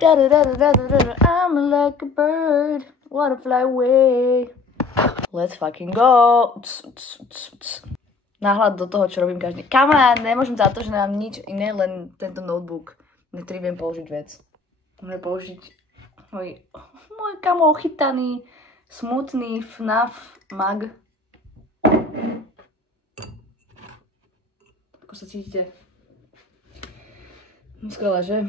I'm like a bird, wanna fly away. Let's fucking go. Náhľad do toho, čo robím každý. Kamera, nemôžem za to, že nemám nič iné, len tento notebook, na ktorý viem použiť vec. Môžem použiť môj kamo ochytaný, smutný FNAF mag. Ako sa cítite? Skvelé, že?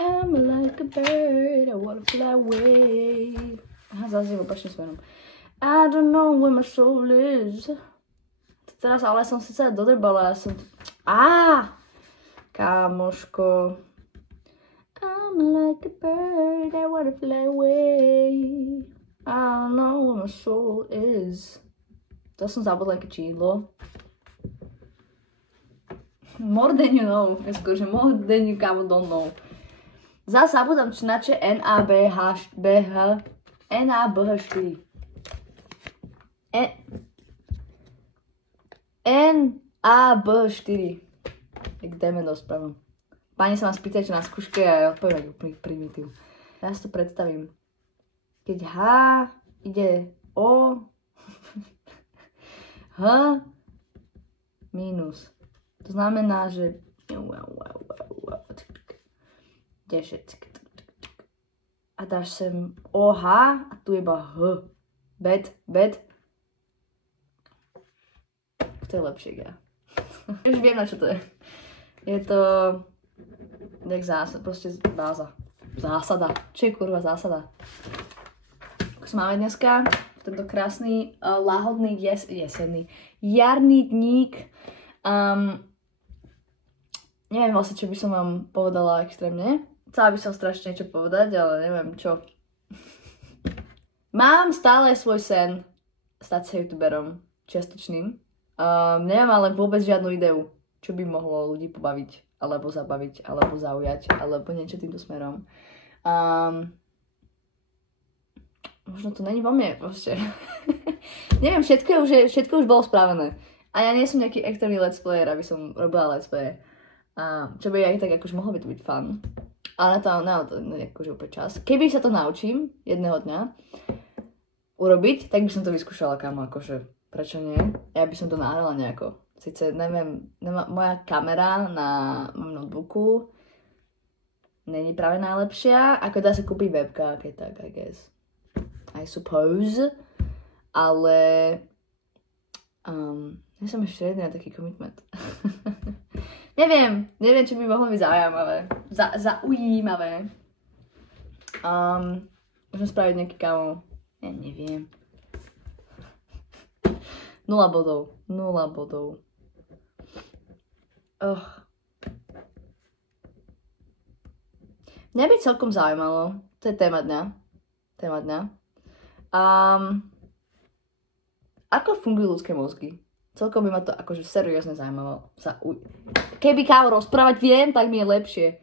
I'm like a bird, I wanna fly away. Aha, zase opačným smerom. I don't know where my soul is. Teraz ale som si sa dodrbala, ja som... Kámoško. I'm like a bird, I wanna fly away. I don't know where my soul is. To som zabudla aké čídlo. More than you know. Skôrže more than you kámo don't know. Zase zabudám činače NABH4. NAB4. Jak jdeme do spravu. Pani sa ma spýta, čo na skúške a ja odpoviem úplný primitív. Ja si to predstavím. Keď H ide O H minus. To znamená, že 10. A dáš sem OH a tu iba H. Bed. To je lepšie, ja. Už viem, na čo to je. Je to... Jak zásada, proste báza. Zásada. Čo je kurva zásada? Ako sa máme dneska? Tento krásny, láhodný, jesenný, jarný dník. Neviem vlastne, čo by som vám povedala extrémne. Chcela by som strašne niečo povedať, ale neviem čo. Mám stále svoj sen stať sa youtuberom čiastočným. Nemám ale vôbec žiadnu ideu, čo by mohlo ľudí pobaviť, alebo zabaviť, alebo zaujať, alebo niečo týmto smerom. Možno to není vo mne, proste. Neviem, všetko už bolo spravené. A ja nie som nejaký extrémny let's player, aby som robila let's player. Čo by aj tak akože mohlo by to byť fun. Ale to akože úplne čas. Keby sa to naučím jedného dňa urobiť, tak by som to vyskúšala, kámo, akože prečo nie? Ja by som to nahrala nejako. Sice neviem, moja kamera na mojom notebooku není práve najlepšia, ako dá sa kúpiť webka, keď tak, I guess. I suppose. Ale ja som ešte jeden na taký commitment. neviem, čo by mohlo byť zaujímavé. Zaujímavé. Môžem spraviť nejaký kámo. Ja neviem. 0 bodov. Mňa by celkom zaujímalo, to je téma dňa. Ako fungujú ľudské mozgy? Celkom by ma to akože seriózne zaujímalo. Keby kávo rozprávať viem, tak mi je lepšie.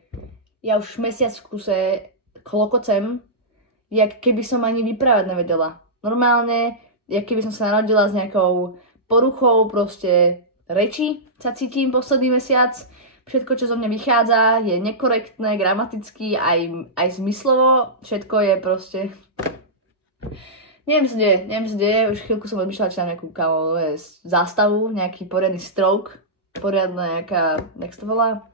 Ja už mesiac v kuse klokocem, jak keby som ani vyprávať nevedela. Normálne, jak keby som sa narodila s nejakou poruchou proste reči, sa cítim posledný mesiac. Všetko, čo zo mňa vychádza, je nekorektné, gramaticky, aj zmyslovo. Všetko je proste... Neviem, čo deje. Už chvíľku som odmýšľala, či mám nejakú zástavu, nejaký poriadny stroke, poriadna nejaká, jak sa to volá?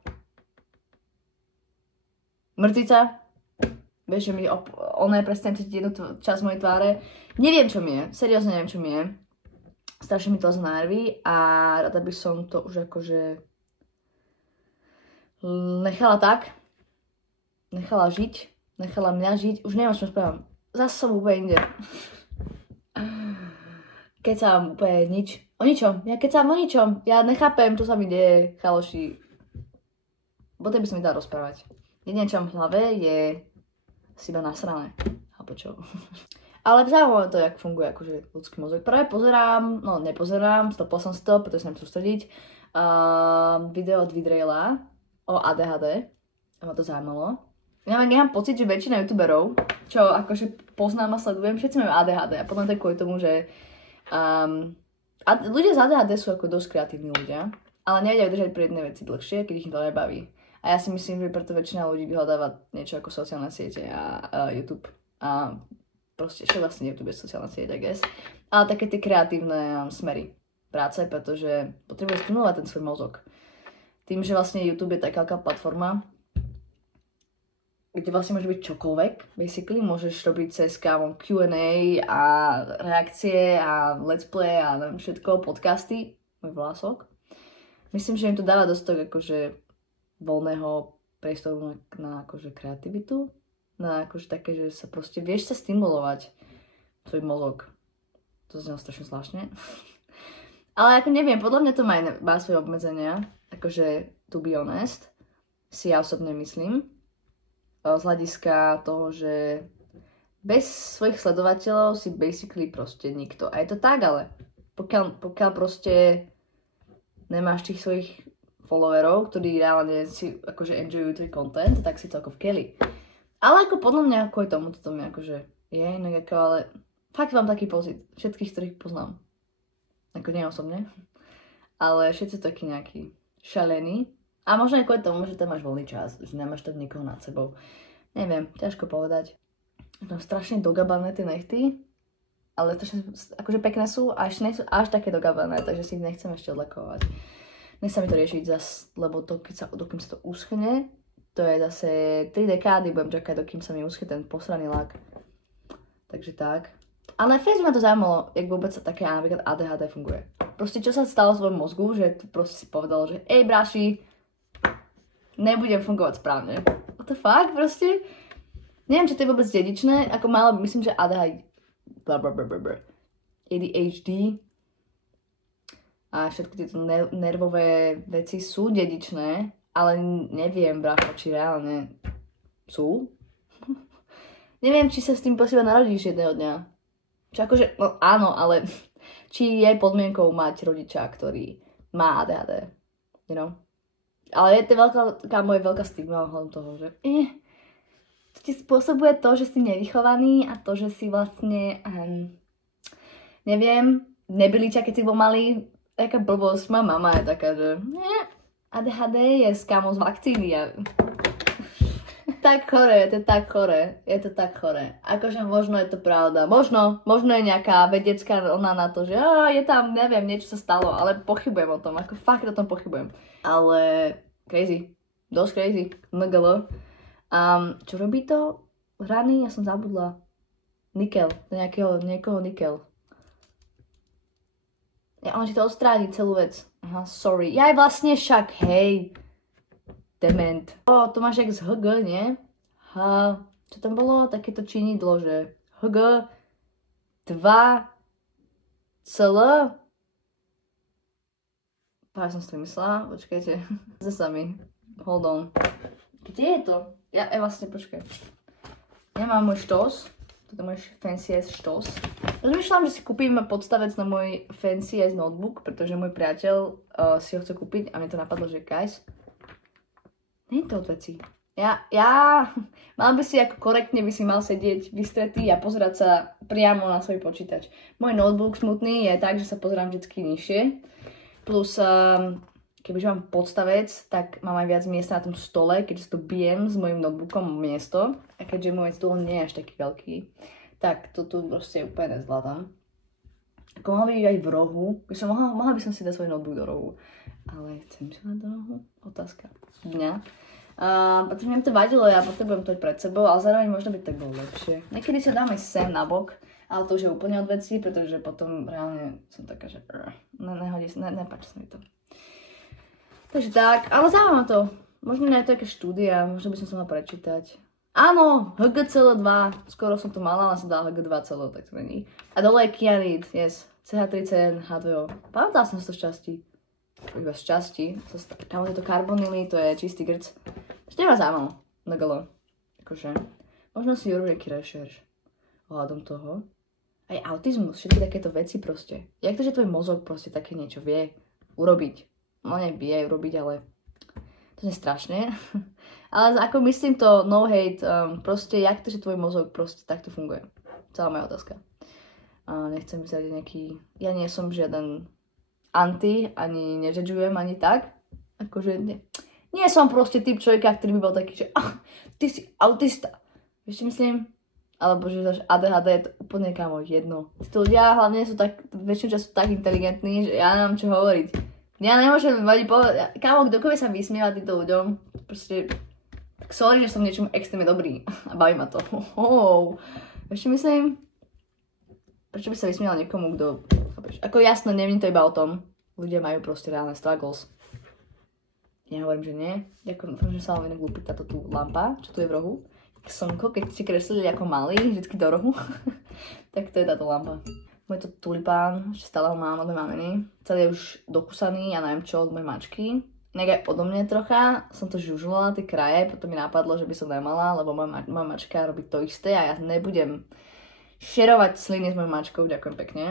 Mŕtvica. Vieš, že mi ona je presne cítiť jednu časť mojej tváre. Neviem, čo mi je. Seriózne neviem, čo mi je. Strašne mi to na nervy a rada by som to už akože nechala tak. Nechala žiť. Nechala mňa žiť. Už neviem, čo správam. Zase som úplne inde. Keď sa vám úplne nič. O ničom. Ja keď sa vám o ničom. Ja nechápem, čo sa mi deje, chaloši. Potom by som mi dala rozprávať. Jedine, čo mám v hlave, je si iba nasrané. Alebo čo. Ale zaujímavé to, jak funguje akože ľudský mozog. Práve nepozerám, stopol som si to, pretože sa chcem sústrediť. Video od Vidrejla o ADHD. A ma to zaujímalo. Ja mám pocit, že väčšina youtuberov, čo akože poznám a sledujem, všetci majú ADHD. A podľa to je kvôli tomu, že ľudia z ADHD sú ako dosť kreatívni ľudia, ale nevedia udržať pri jednej veci dlhšie, keď ich to nebaví. A A ja si myslím, že preto väčšina ľudí vyhľadáva niečo ako sociálne siete a YouTube. A proste, čo vlastne YouTube je sociálna sieť, I guess. Ale také tie kreatívne smery práce, pretože potrebuje stimulovať ten svoj mozog. Tým, že vlastne YouTube je taká platforma, kde vlastne môže byť čokoľvek, basically. Môžeš robiť cez Q&A a reakcie a let's play a neviem všetko, podcasty, môj vlások. Myslím, že im to dáva dosť akože voľného priestoru na akože kreativitu, na akože také, že sa proste vieš sa stimulovať svoj mozog. To znelo strašne zvláštne. Ale ako neviem, podľa mňa to má svoje obmedzenia, akože to be honest, si ja osobne myslím, z hľadiska toho, že bez svojich sledovateľov si basically proste nikto. A je to tak, ale pokiaľ proste nemáš tých svojich followerov, ktorí reálne si akože enjoyujú tvoj content, tak si to ako v keli. Ale ako podľa mňa kvôli tomu to mi akože je inak ako, ale fakt mám taký pocit, všetkých, ktorých poznám. Ako nie osobne, ale všetci takí nejakí šalení. A možno aj kvôli tomu, že tam máš voľný čas, že nemáš tam nikoho nad sebou. Neviem, ťažko povedať. Tam strašne dogabané tie nechty, ale strašne, akože pekné sú a ešte nie sú až také dogabané, takže si ich nechcem ešte odlakovať. Nechcem mi to riešiť zas, lebo to, dokým sa to uschne, to je zase 3 dekády, budem čakať, dokým sa mi uschne ten posraný lak. Takže tak. Ale fakt ma to zaujímalo, jak vôbec sa také napríklad ADHD funguje. Proste čo sa stalo v svojom mozgu, že tu proste si povedal, že bráši, nebudem fungovať správne. What the fuck, proste? Neviem, či to je vôbec dedičné, ako málo, myslím, že ADHD a všetky tieto nervové veci sú dedičné, ale neviem, brácho, či reálne sú. Neviem, či sa s tým prosím narodíš jedného dňa. Či akože, no áno, ale či je podmienkou mať rodiča, ktorý má ADHD, you know? Ale je to veľká stigma ohľadom toho, že to ti spôsobuje to, že si nevychovaný a to, že si vlastne, neviem, nebili ťa, keď si bol malý, taká blbosť. Moja mama je taká, že ADHD je skamo z vakcíny a tak chore, to je tak chore, je to tak chore. Akože možno je to pravda, možno je nejaká vedecká ona na to, že je tam, neviem, niečo sa stalo, ale pochybujem o tom, ako fakt o tom pochybujem. Ale crazy, dosť crazy, NGL. Čo robí to? Rany, ja som zabudla. Nikel, niekoho nikel. Ja, on ti to odstráni celú vec. Aha, sorry. Ja aj vlastne však, hej. Dement. To máš jak z HG, nie? Čo tam bolo? Takéto činidlo, že HG 2 celé. Ja som si to myslela, počkajte. Zase mi. Hold on. Kde je to? Ja vlastne, počkaj. Nemám môj štos. Toto je môj fancy ass štos. Rozmýšľam, že si kúpim podstavec na môj fancy ass notebook, pretože môj priateľ si ho chce kúpiť a mne to napadlo, že guys, nie je to od veci. Mal by si ako korektne by si mal sedieť vystretý a pozerať sa priamo na svoj počítač. Môj notebook smutný je tak, že sa pozerám vždycky nižšie. Plus, kebyže mám podstavec, tak mám aj viac miesta na tom stole, keďže to bijem s mojim notebookom miesto. A keďže môj stôl nie je až taký veľký, tak to tu proste úplne nezvládam. Ako mohla byť aj v rohu, mohla by som si dať svoj notebook do rohu. Ale chcem si dať do rohu? Otázka dňa. Pretože mi to vadilo, ja potrebujem to pred sebou, ale zároveň možno by tak bolo lepšie. Niekedy sa dáme sem na bok, ale to už je úplne od veci, pretože potom reálne som taká, že nepáči sa mi to. Takže tak, ale zaujímavé to. Možno nie je to taká štúdia, možno by som sa mala prečítať. Áno, HG2, skoro som to mala, ale som dala HG2, tak to není. A dole je kyanid, yes, CH3CN, H2O. Pamätala som sa to šťastí. Iba z časti. Tam je to karbonily, to je čistý grc. To ma zaujímalo. Nagalo. Akože. Možno si urobiť rešerš ohľadom toho. Aj autizmus, všetky takéto veci proste. Jak to, že tvoj mozog proste také niečo vie urobiť? No nevie urobiť, ale to je strašne. Ale ako myslím to, no hate, proste jak to, že tvoj mozog proste takto funguje. Celá moja otázka. Nechcem vyzerať nejaký, ja nie som žiaden anti, ani nežadžujem, ani tak. Akože Nie som proste typ človeka, ktorý by bol taký, že ty si autista. Vieš, myslím? Alebo že dáš ADHD, je to úplne kámo jedno. Tí ľudia hlavne sú tak, väčšinu času tak inteligentní, že ja nemám čo hovoriť. Ja nemôžem mať povedať, kámo, kdokoľvek sa vysmieva týmto ľuďom, proste, tak sorry, že som niečom extrémne dobrý a baví ma to. Vieš, myslím? Prečo by sa vysmiela niekomu, kto, chápeš? Ako jasno, neviem to iba o tom, ľudia majú proste reálne struggles. Nehovorím, že nie. Ďakujem, že sa vám inak ľúpi táto tu lampa, čo tu je v rohu. Slnko, keď si kreslili ako malý, vždycky do rohu, tak to je táto lampa. Môj to tulipán, ešte stále ho mám od mojej maminy. Celý je už dokúsaný, ja neviem čo, od mojej mačky. Inak aj odo mňa trocha, som to žužula, tie kraje, potom mi napadlo, že by som nemala, lebo moja mačka robí to isté a ja nebudem šerovať sliny s mojou mačkou, ďakujem pekne.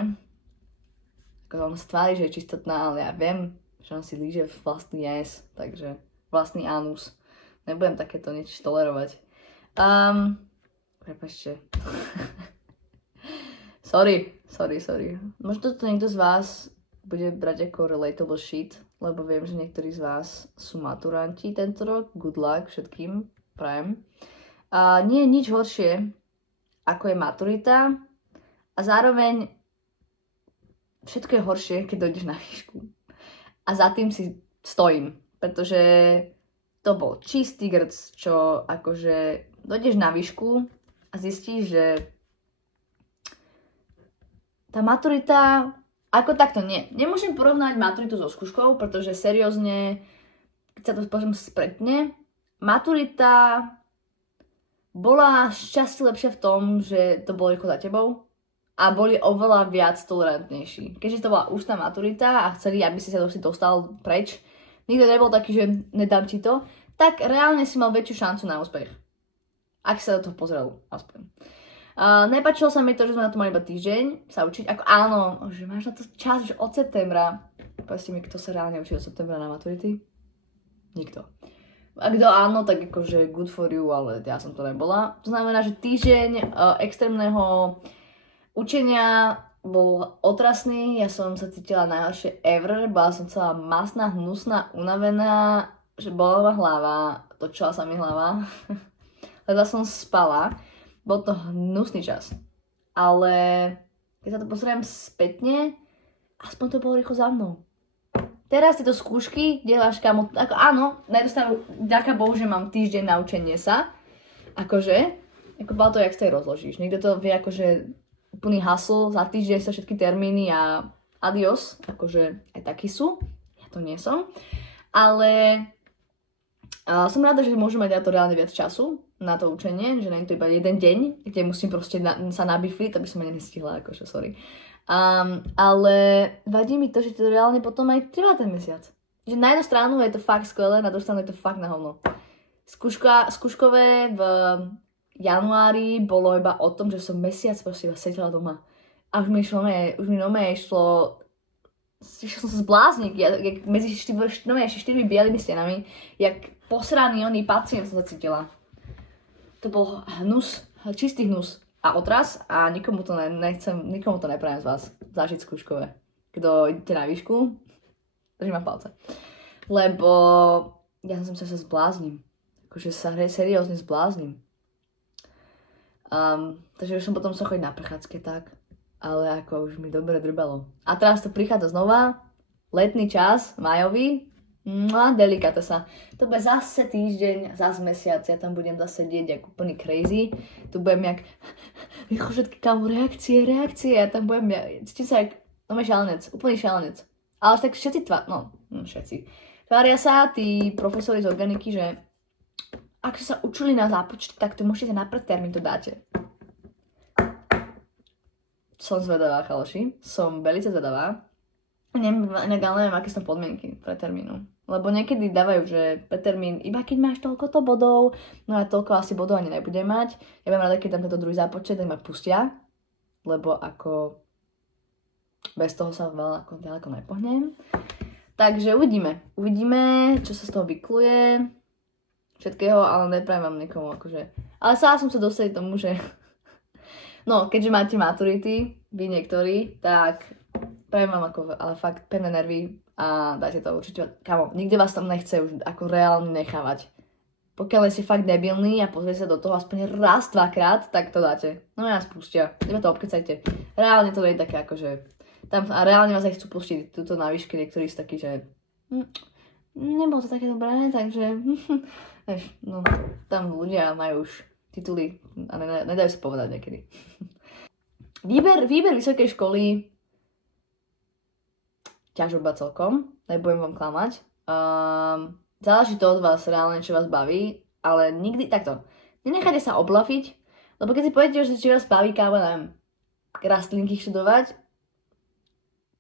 Ako on sa tvári, že je čistotná, ale ja viem, že on si líže vlastný jes, takže vlastný anus. Nebudem takéto niečo tolerovať. Prepačte. sorry. Možno to niekto z vás bude brať ako relatable shit, lebo viem, že niektorí z vás sú maturanti tento rok. Good luck všetkým, prajem. Nie je nič horšie, ako je maturita a zároveň všetko je horšie, keď dojdeš na výšku. A za tým si stojím, pretože to bol čistý grc, čo akože dojdeš na výšku a zistíš, že tá maturita, ako takto nie. Nemôžem porovnať maturitu so skúškou, pretože seriózne, keď sa to poviem spretne, maturita bola šťastie lepšia v tom, že to bolo rýchlo za tebou a boli oveľa viac tolerantnejší. Keďže to bola ústna maturita a chceli, aby si sa dostal preč, nikto nebol taký, že nedám ti to, tak reálne si mal väčšiu šancu na úspech. Ak sa do toho pozrel, aspoň. Nepáčilo sa mi to, že sme na to mali iba týždeň sa učiť. Ako áno, že máš na to čas už od septembra. Povedzte mi, kto sa reálne učí od septembra na maturity? Nikto. A kto áno, tak akože good for you, ale ja som to nebola. To znamená, že týždeň extrémneho učenia bol otrasný. Ja som sa cítila najhoršie ever. Bola som celá masná, hnusná, unavená, že bola ma hlava. Točila sa mi hlava. Leda som spala, bol to hnusný čas. Ale keď sa to pozriem spätne, aspoň to bolo rýchlo za mnou. Teraz tieto skúšky, kde máš kamo, ako áno, na jednu stranu, ďaká Bohu, že mám týždeň na učenie sa, akože, ako bolo to, jak sa rozložíš. Niekto to vie akože úplný hustle, za týždeň sa všetky termíny a adios, akože aj takí sú, ja to nie som. Ale som rada, že môžem mať na to reálne viac času, na to učenie, že nie je to iba jeden deň, kde musím proste sa nabifliť, aby som ani nestihla, akože sorry. Ale vadí mi to, že to reálne potom aj trvá ten mesiac. Že na jednu stranu je to fakt skvelé, na druhú stranu je to fakt na hovno. Skúškové v januári bolo iba o tom, že som mesiac proste iba sedela doma. A už mi išlo som sa zbláznik, jak medzi štyrmi bielými stenami, jak posraný oný pacient som sa cítila. To bol hnus, čistý hnus a otras a nikomu to neprajem z vás zažiť skúškové. Kto idete na výšku, držím ma palce. Lebo ja som sa zbláznim. Akože sa seriózne zbláznim. Takže už som potom sa chodiť na prechádzke tak. Ale ako už mi dobre drbalo. A teraz to prichádza znova. Letný čas, majový. Delikatesa. To bude zase týždeň, zase mesiac, ja tam budem zase sedieť ako úplný crazy. Tu budem jak rýchlo všetky kamu reakcie, ja tam budem, cítim sa jak šalenec, úplný šalenec. Ale tak všetci tvária sa tí profesori z organiky, že ak sa učili na zápočty, tak to môžete na predtermín to dáte. Som zvedavá, chaloši, som veľmi zvedavá. Neviem, aké sú podmienky pre termínu. Lebo niekedy dávajú, že pre termín, iba keď máš toľkoto bodov, no ja toľko asi bodov ani nebudem mať. Ja budem rada, keď tam tento druhý zápočet, tak ma pustia. Lebo ako bez toho sa veľa ďaleko nepohnem. Takže uvidíme. Uvidíme, čo sa z toho vykluje. Všetkého, ale neprajem vám niekomu akože. Ale sa som sa dostať tomu, že no, keďže máte maturity, vy niektorí, tak prajem vám ako, ale fakt pevné nervy, a dáte to určite, kamo, nikto vás tam nechce už ako reálne nechávať. Pokiaľ ste fakt debilní a pozriete sa do toho aspoň raz, dvakrát, tak to dáte. No ja nás pustia, iba to obkecajte. Reálne to nie je také akože, tam a reálne vás aj chcú pustiť túto na výške, niektorí sú takí, že nebolo to také dobré, takže no, tam ľudia majú už tituly a nedajú sa povedať niekedy. Výber vysokej školy ťažoba celkom, nebudem vám klamať. Záleží to od vás reálne, čo vás baví, ale nikdy takto. Nenechajte sa oblafiť, lebo keď si poviete, že či vás baví kámo, neviem, rastlinky študovať,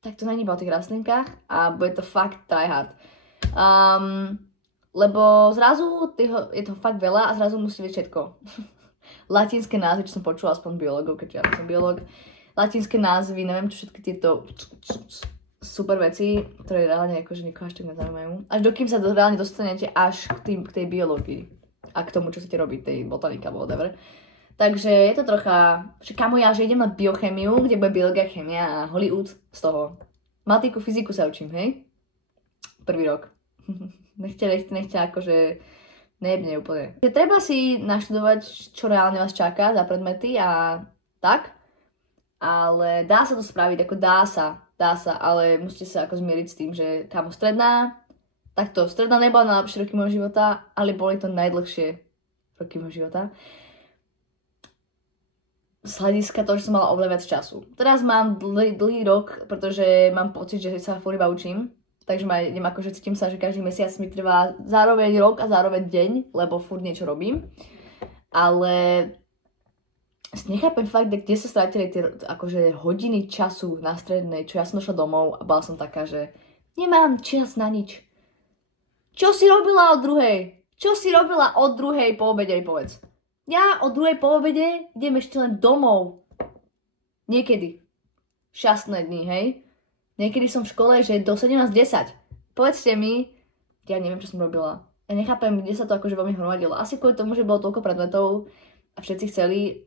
tak to není o tých rastlinkách a bude to fakt tryhard. Lebo zrazu je to fakt veľa a zrazu musíte vedieť všetko. Latinské názvy, čo som počula aspoň biológov, keďže ja som biológ. Latinské názvy, neviem čo všetky tieto super veci, ktoré reálne akože nikoho až tak nezaujímajú. Až dokým sa reálne dostanete až k tej biológii a k tomu, čo chcete robiť, tej botanika alebo whatever. Takže je to trocha, že kamo ja, že idem na biochemiu, kde bude biológia, chémia a Hollywood z toho. Matiku, fyziku sa učím, hej? Prvý rok. Nechte akože nejebne úplne. Treba si naštudovať, čo reálne vás čaká za predmety a tak. Ale dá sa to spraviť, ako dá sa, ale musíte sa ako zmieriť s tým, že kámo stredná nebola najlepšie roky môjho života, ale boli to najdlhšie roky môjho života. Z hľadiska toho, že som mala oveľa viac času. Teraz mám dlhý rok, pretože mám pocit, že sa furt iba učím. Takže idem akože cítim sa, že každý mesiac mi trvá zároveň rok a zároveň deň, lebo furt niečo robím. Ale nechápem fakt, kde sa stratili tie akože hodiny času na strednej, čo ja som došla domov a bola som taká, že nemám čas na nič. Čo si robila od druhej? Čo si robila od druhej po obede, povedz. Ja od druhej po obede idem ešte len domov. Niekedy. Šťastné dni, hej? Niekedy som v škole, že do 17:10. Povedzte mi, ja neviem, čo som robila. Ja nechápem, kde sa to akože veľmi hromadilo. Asi kvôli tomu, že bolo toľko predmetov a všetci chceli,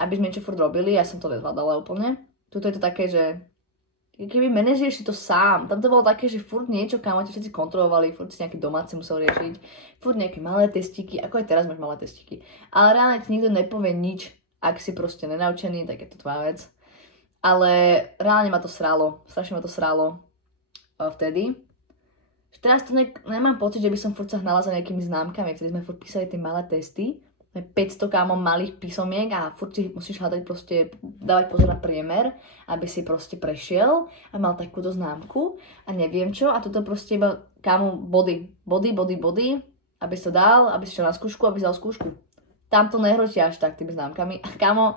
aby sme niečo furt robili, ja som to nezvládala úplne. Tuto je to také, že keby manažuješ si to sám, tam to bolo také, že furt niečo, kam ti všetci kontrolovali, furt si nejaké domáce musel riešiť, furt nejaké malé testíky, ako aj teraz máš malé testíky. Ale reálne ti nikto nepovie nič, ak si proste nenaučený, tak je to tvoja vec. Ale reálne ma to sralo, strašne ma to sralo vtedy. Teraz to nemám pocit, že by som furt sa hnala za nejakými známkami, vtedy sme furt písali tie malé testy, 500 kámo malých písomiek a furt si musíš hľadať proste, dávať pozor na priemer, aby si proste prešiel a mal takúto známku a neviem čo a toto proste iba kámo body, aby si to dal, aby si šiel na skúšku, aby si dal skúšku. Tam to nehrotí až tak tými známkami a kámo,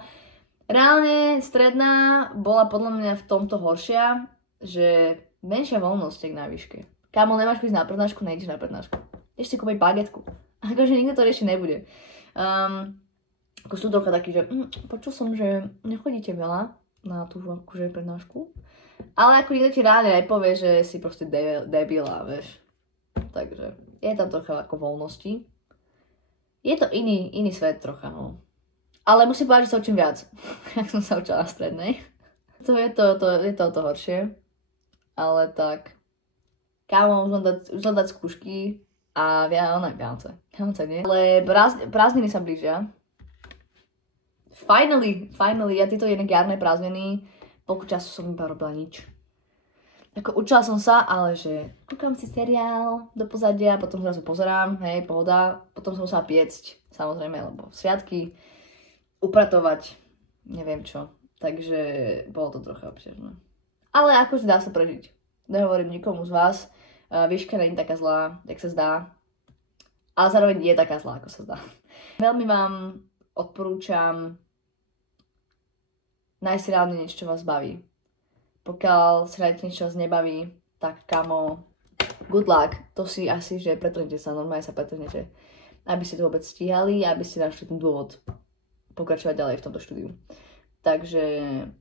reálne stredná bola podľa mňa v tomto horšia, že menšia voľnosť na výške. Kámo, nemáš ísť na prednášku, nejdeš na prednášku. Ideš si kúpiť bagetku. Akože nikto to riešiť nebude. Ako sú trocha takí, že počul som, že nechodíte veľa na tú akože prednášku. Ale ako nikto ti ráne nepovie, že si proste debila, vieš. Takže je tam trocha ako voľnosti. Je to iný svet trocha, no. Ale musím povedať, že sa učím viac, jak som sa učila na strednej. Je to horšie. Ale tak, kámo, už len dať skúšky a Vianoce nie. Ale prázdniny sa blížia. Finally, ja tieto inak jarné prázdniny, polku času som iba robila nič. Ako učila som sa, ale že kúkam si seriál do pozadia, potom zrazu pozerám, hej, pohoda, potom som musela piecť, samozrejme, lebo sviatky, upratovať, neviem čo. Takže bolo to trocha obťažné. Ale akože dá sa prežiť. Nehovorím nikomu z vás. Výška nie je taká zlá, jak sa zdá. Ale zároveň je taká zlá, ako sa zdá. Veľmi vám odporúčam nájsť si reálne niečo, čo vás baví. Pokiaľ si nájdete niečo, čo vás nebaví, tak kamo, good luck. To si asi, že pretrhnete sa, normálne sa pretrhnete. Aby ste to vôbec stíhali, aby ste našli ten dôvod pokračovať ďalej v tomto štúdiu. Takže,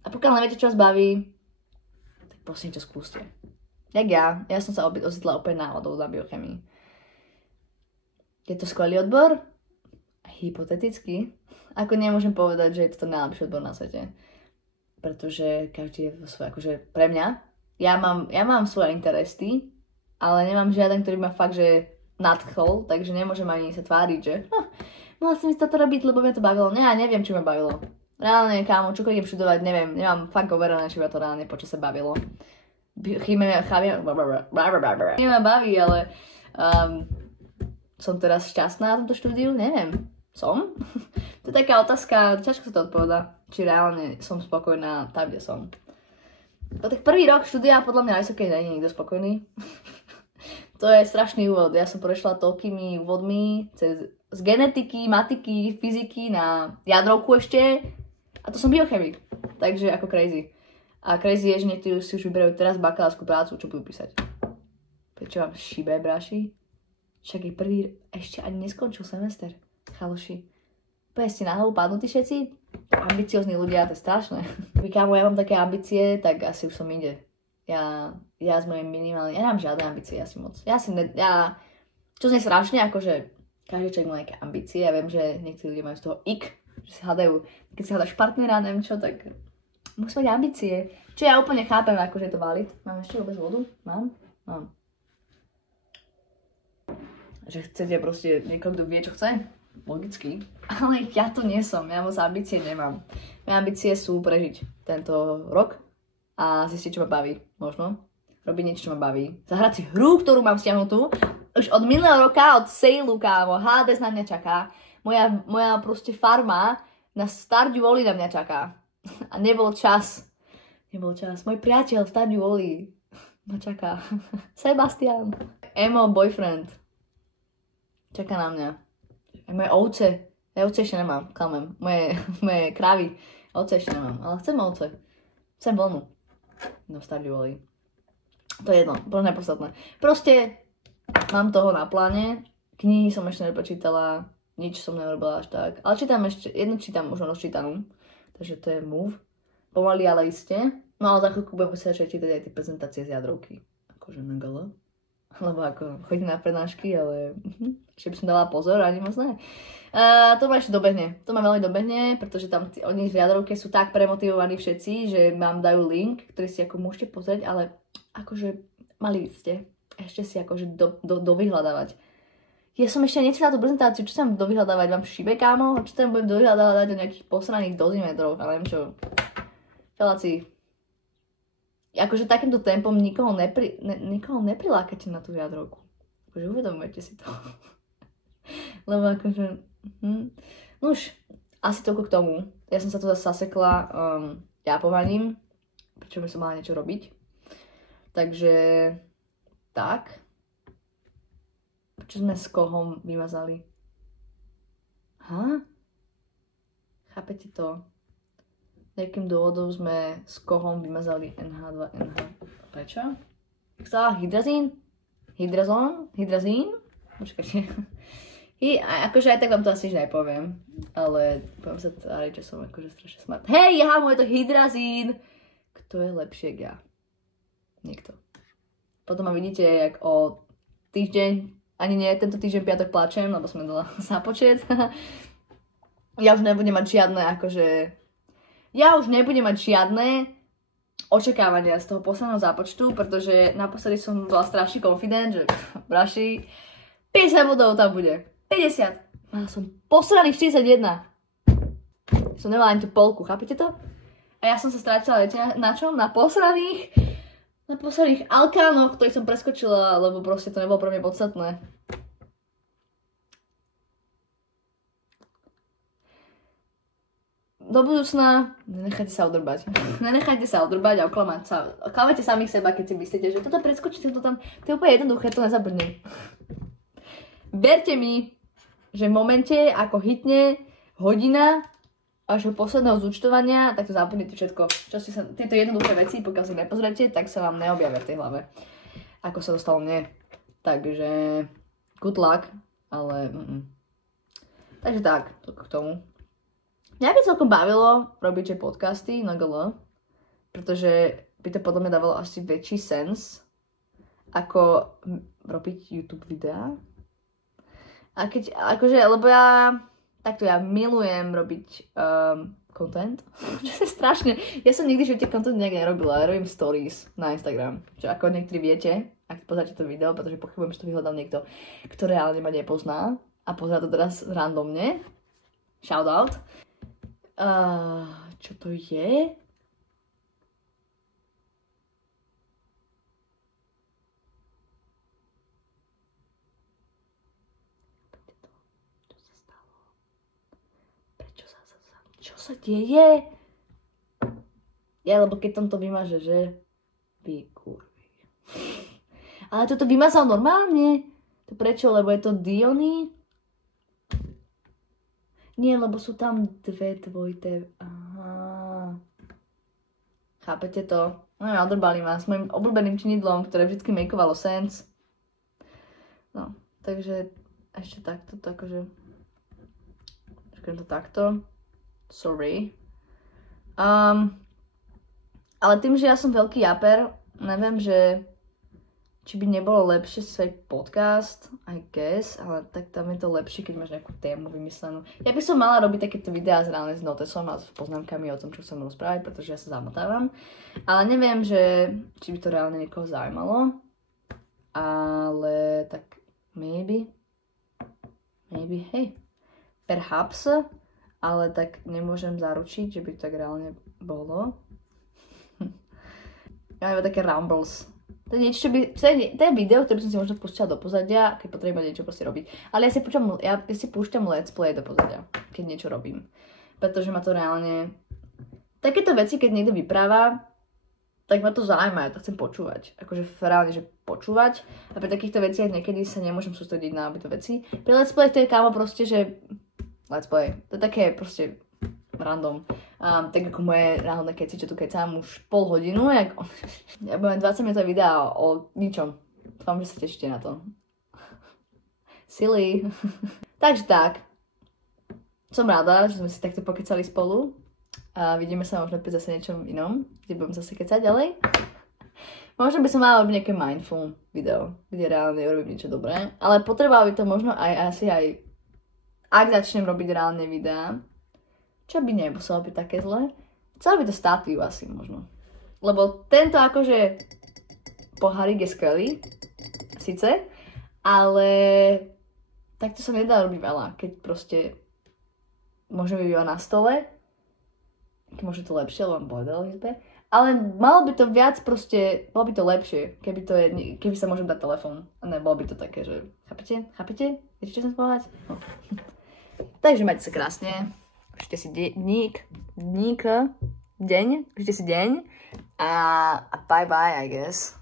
a pokiaľ neviete, čo vás baví, tak prosím, čo skúste. Jak ja som sa ocitla opäť náhodou na biochemii. Je to skvelý odbor? Hypoteticky. Ako nemôžem povedať, že je to najlepší odbor na svete. Pretože každý je vo svojej, akože pre mňa ja mám svoje interesy, ale nemám žiaden, ktorý ma fakt, že nadchol, takže nemôžem ani sa tváriť, že mala som ísť toto robiť, lebo mňa to bavilo. Ja neviem, či ma bavilo. Reálne, kámo, čo idem študovať, neviem, nemám fakt overené, či ma to reálne počase bavilo. Mňa ma baví, ale som teraz šťastná na tomto štúdiu? Neviem. Som? To je taká otázka, ťažko sa to odpovedá, či reálne som spokojná tam, kde som. To tak prvý rok štúdia podľa mňa vysokej nie je nikto spokojný. To je strašný úvod. Ja som prešla toľkými úvodmi z genetiky, matiky, fyziky na jadrovku ešte a to som biochemik. Takže ako crazy. A crazy je, že niektorí si už vyberajú teraz bakalárskú prácu, čo budú písať. Prečo vám šibe, bráši? Však je prvý, ešte ani neskončil semester. Chaloši. Úplne ste na hlavu padnutí všetci? Ambiciózni ľudia, to je strašné. Kámo, ja mám také ambície, tak asi už som ide. Ja s mojím minimálnym, ja nemám žiadne ambície, asi moc. Čo znie strašne, akože každý človek má nejaké ambície, ja viem, že niektorí ľudia majú z toho že si hľadajú, keď si hľadaš partnera, neviem čo, tak musí mať ambície. Čo ja úplne chápem, akože je to valid. Mám ešte vôbec vodu? Mám. Že chcete proste niekoho, kto vie, čo chce? Logicky. Ale ja to nie som, ja moc ambície nemám. Moje ambície sú prežiť tento rok a zistiť, čo ma baví, možno. Robiť niečo, čo ma baví. Zahrať si hru, ktorú mám stiahnutú. Už od minulého roka, od sailu, kámo, Hades na mňa čaká. Moja proste farma na Stardew Valley na mňa čaká. A nebol čas. Môj priateľ v Stardew Valley ma čaká. Sebastian. Emo boyfriend. Čaká na mňa. Moje ovce. Ja ovce ešte nemám, klamem. Moje krávy. Ovce ešte nemám, ale chcem ovce. Chcem vlnu. No Stardew Valley. To je jedno, to nepodstatné. Proste mám toho na pláne. Knihy som ešte neprečítala. Nič som nerobila až tak. Ale čítam možno rozčítanú. Takže to je move. Pomaly, ale iste. No ale za chvíľku budem sa začať čítať aj tie prezentácie z jadrovky. Akože na gala. Lebo ako chodím na prednášky, ale ešte by som dala pozor, ani moc ne. To ma ešte dobehne. To ma veľmi dobehne, pretože tam oni v jadrovke sú tak premotivovaní všetci, že vám dajú link, ktorý si ako môžete pozrieť, ale akože mali ste ešte si akože dovyhľadávať. Ja som ešte necítila tú prezentáciu, čo sa mám dovyhľadávať, vám šibe, kámo? Čo tam budem dovyhľadávať o nejakých posraných dozimetroch, ale neviem čo. Feláci. Akože takýmto tempom nikoho neprilákate na tú jadrovku. Akože uvedomujete si to. Lebo akože... No už, asi toľko k tomu. Ja som sa tu zase zasekla ťapovaním, prečo by som mala niečo robiť. Takže... Tak. Prečo sme s kohom vymazali? Chápete to? Nejakým dôvodom sme s kohom vymazali NH2NH. Prečo? Chcela hydrazín? Hydrazín? Počkajte. Akože aj tak vám to asi nepoviem. Ale poviem sa tváriť, že som akože strašne smart. Hej, je to hydrazín! Kto je lepšie ja? Niekto. Potom ma vidíte, jak o týždeň, ani nie, tento týždeň piatok plačem, lebo som nedala zápočet. Ja už nebudem mať žiadne očakávania z toho posledného zápočtu, pretože naposledy som bola strašne confident, že braši, 50 bodov tam bude. 50. Mala som posledných 41. Som nemala ani tú polku, chápete to? A ja som sa strátila, viete na čom? Na posledných alkánoch, ktorých som preskočila, lebo proste to nebolo pre mňa podstatné. Do budúcna nenechajte sa odrbať. Nenechajte sa odrbať a oklamať sa. Klamajte samých seba, keď si myslíte, že toto preskočíte, to tam, to je úplne jednoduché, to nezabrdne. Verte mi, že v momente, ako hitne hodina vašho posledného zúčtovania, tak to zabudnite všetko. Čo ste sa, tieto jednoduché veci, pokiaľ si nepozriete, tak sa vám neobjavia v tej hlave. Ako sa dostalo mne. Takže good luck, ale... Takže tak, k tomu. Mňa by celkom bavilo robiť podcasty na GL, pretože by to podľa mňa dávalo asi väčší sens, ako robiť YouTube videá. A keď, akože, lebo ja takto ja milujem robiť content, čo je strašne. Ja som nikdy v živote content nejak nerobila, ale robím stories na Instagram, čo ako niektorí viete, ak pozráte to video, pretože pochybujem, že to vyhľadal niekto, kto reálne ma nepozná a pozná to teraz randomne. Shoutout. Čo to je? Čo sa deje? Ja, lebo keď tam to vymaže, že? Vy kurvy. Ale toto vymazal normálne. To prečo? Lebo je to Diony? Nie, lebo sú tam dve dvojité. Aha. Chápete to? No ja odrbali ma s mojim obľúbeným činidlom, ktoré vždycky makeovalo sense. No, takže ešte takto, akože... Počkaj to takto. Sorry. Ale tým, že ja som veľký japer, neviem, že či by nebolo lepšie svoj podcast, I guess, ale tak tam je to lepšie, keď máš nejakú tému vymyslenú. Ja by som mala robiť takéto videá reálne s notesom a s poznámkami o tom, čo chcem rozprávať, pretože ja sa zamotávam. Ale neviem, že či by to reálne niekoho zaujímalo. Ale tak maybe, hej, perhaps. Ale tak nemôžem zaručiť, že by to tak reálne bolo. Ja mám také rumbles. To je niečo, to je video, ktoré by som si možno púšťala do pozadia, keď potrebujem niečo proste robiť. Ale ja si púšťam let's play do pozadia, keď niečo robím. Pretože ma to reálne... Takéto veci, keď niekto vypráva, tak ma to zaujíma, ja to chcem počúvať. Akože reálne, že počúvať. A pri takýchto veciach niekedy sa nemôžem sústrediť na obyto veci. Pri let's play to je kámo proste, že... Let's play. To je také proste random. Tak ako moje náhodné keci, čo tu kecám už pol hodinu. Ja budem 20 minútové videa o ničom. Dúfam, že sa tešíte na to. Silly. Takže tak. Som rada, že sme si takto pokecali spolu. A vidíme sa možno pri zase niečom inom, kde budem zase kecať ďalej. Možno by som mala robiť nejaké mindful video, kde reálne urobím niečo dobré. Ale potrebovala by to možno asi aj ak začnem robiť reálne videá, čo by nemuselo byť také zlé, chcela by to státiu asi možno. Lebo tento akože pohárik je skvelý, síce, ale takto sa nedá robiť veľa, keď proste môžeme byť na stole, keď môže to lepšie, lebo mám bordel v izbe, ale malo by to viac proste, bolo by to lepšie, keby sa môžem dať telefón. A nebolo by to také, že chápete? Viete, čo chcem povedať? No. Takže majte sa krásne, užite si deň a bye bye, I guess.